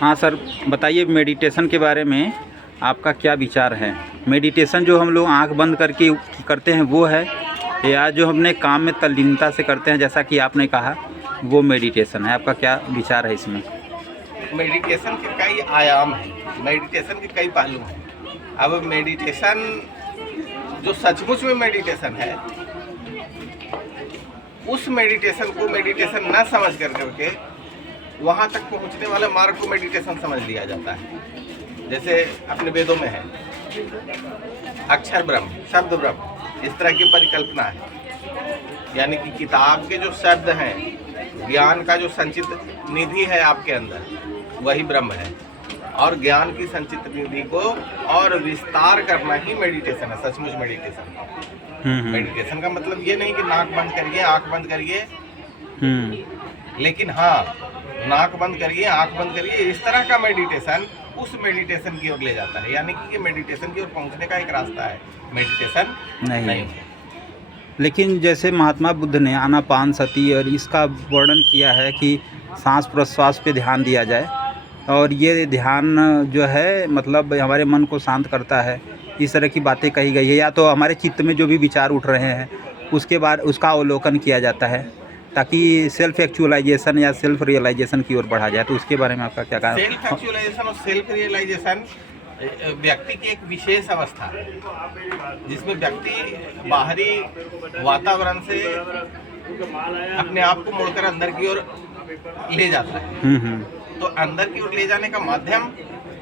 हाँ सर, बताइए मेडिटेशन के बारे में आपका क्या विचार है। मेडिटेशन जो हम लोग आंख बंद करके करते हैं वो है, या जो हमने काम में तल्लीनता से करते हैं जैसा कि आपने कहा वो मेडिटेशन है। आपका क्या विचार है इसमें? मेडिटेशन के कई आयाम हैं, मेडिटेशन के कई पहलू हैं। अब मेडिटेशन जो सचमुच में मेडिटेशन है, उस मेडिटेशन को मेडिटेशन न समझ करके वहाँ तक पहुँचने वाले मार्ग को मेडिटेशन समझ लिया जाता है। जैसे अपने वेदों में है अक्षर ब्रह्म, शब्द ब्रह्म, इस तरह की परिकल्पना है। यानी कि किताब के जो शब्द हैं, ज्ञान का जो संचित निधि है आपके अंदर, वही ब्रह्म है। और ज्ञान की संचित निधि को और विस्तार करना ही मेडिटेशन है, सचमुच मेडिटेशन। मेडिटेशन का मतलब ये नहीं कि नाक बंद करिए, आंख बंद करिए, लेकिन हाँ, नाक बंद करिए, आंख बंद करिए, इस तरह का मेडिटेशन उस मेडिटेशन की ओर ले जाता है। यानी कि ये मेडिटेशन की ओर पहुंचने का एक रास्ता है, मेडिटेशन नहीं। लेकिन जैसे महात्मा बुद्ध ने आनापानसति और इसका वर्णन किया है कि सांस प्रश्वास पे ध्यान दिया जाए, और ये ध्यान जो है मतलब हमारे मन को शांत करता है, इस तरह की बातें कही गई है। या तो हमारे चित्त में जो भी विचार उठ रहे हैं उसके बाद उसका अवलोकन किया जाता है ताकि सेल्फ एक्चुअलाइजेशन या सेल्फ रियलाइजेशन की ओर बढ़ा जाए। तो उसके बारे में आपका क्या कहना है? सेल्फ एक्चुअलाइजेशन और सेल्फ रियलाइजेशन व्यक्ति की एक विशेष अवस्था है, जिसमें व्यक्ति बाहरी वातावरण से अपने आप को मोड़कर अंदर की ओर ले जाता है। तो अंदर की ओर ले जाने का माध्यम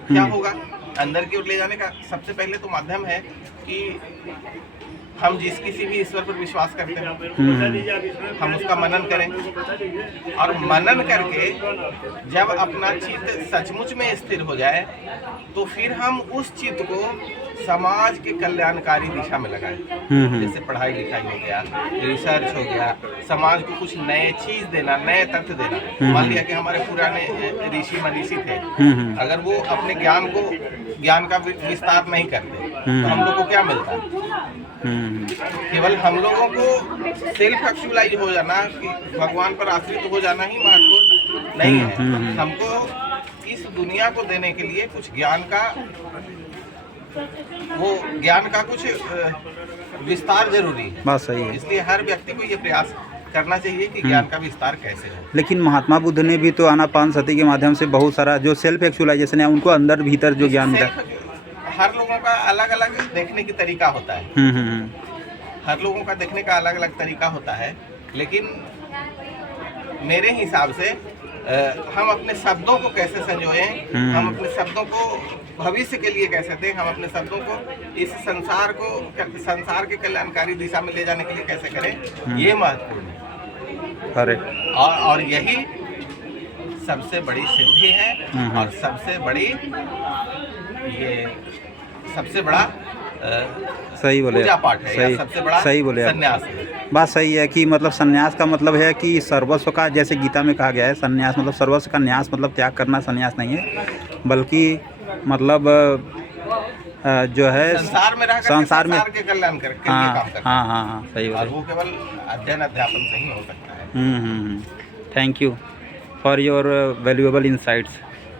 क्या होगा? अंदर की ओर ले जाने का सबसे पहले तो माध्यम है कि हम जिस किसी भी ईश्वर पर विश्वास करते हैं, हम उसका मनन करें, और मनन करके जब अपना चित्त सचमुच में स्थिर हो जाए तो फिर हम उस चित्त को समाज के कल्याणकारी दिशा में लगाएं। जैसे पढ़ाई लिखाई हो गया, रिसर्च हो गया, समाज को कुछ नए चीज देना, नए तथ्य देना। मान लिया कि हमारे पुराने ऋषि मनीषी थे, अगर वो अपने ज्ञान का विस्तार नहीं करते तो हम लोग को क्या मिलता? केवल हम लोगों को सेल्फ एक्चुअलाइज हो जाना, कि भगवान पर आश्रित हो जाना ही महत्वपूर्ण नहीं है। हमको इस दुनिया को देने के लिए कुछ ज्ञान का कुछ विस्तार जरूरी है। बात सही है। इसलिए हर व्यक्ति को ये प्रयास करना चाहिए कि ज्ञान का विस्तार कैसे हो। लेकिन महात्मा बुद्ध ने भी तो आनापानसति के माध्यम से बहुत सारा जो सेल्फ एक्चुअलाइजेशन है उनको अंदर भीतर जो ज्ञान मिला। हर लोगों का अलग अलग देखने की तरीका होता है। हर लोगों का देखने का अलग अलग तरीका होता है, लेकिन मेरे हिसाब से हम अपने शब्दों को कैसे संजोएं, हम अपने शब्दों को भविष्य के लिए कैसे दें, हम अपने शब्दों को इस संसार के कल्याणकारी दिशा में ले जाने के लिए कैसे करें, ये महत्वपूर्ण है। अरे और यही सबसे बड़ी सिद्धि है, और सबसे बड़ा सही बोले, पूजा पाठ है, सही, सबसे बड़ा सही बोले संन्यास है। बात सही है कि मतलब संन्यास का मतलब है कि सर्वस्व का, जैसे गीता में कहा गया है, संन्यास मतलब सर्वस्व का न्यास, मतलब त्याग करना संन्यास नहीं है, बल्कि मतलब जो है संसार में के कल्याण के लिए काम करना। हाँ सही बात है। वो केवल अध्ययन अध्यापन से ही हो सकता है। Thank you for your valuable insights.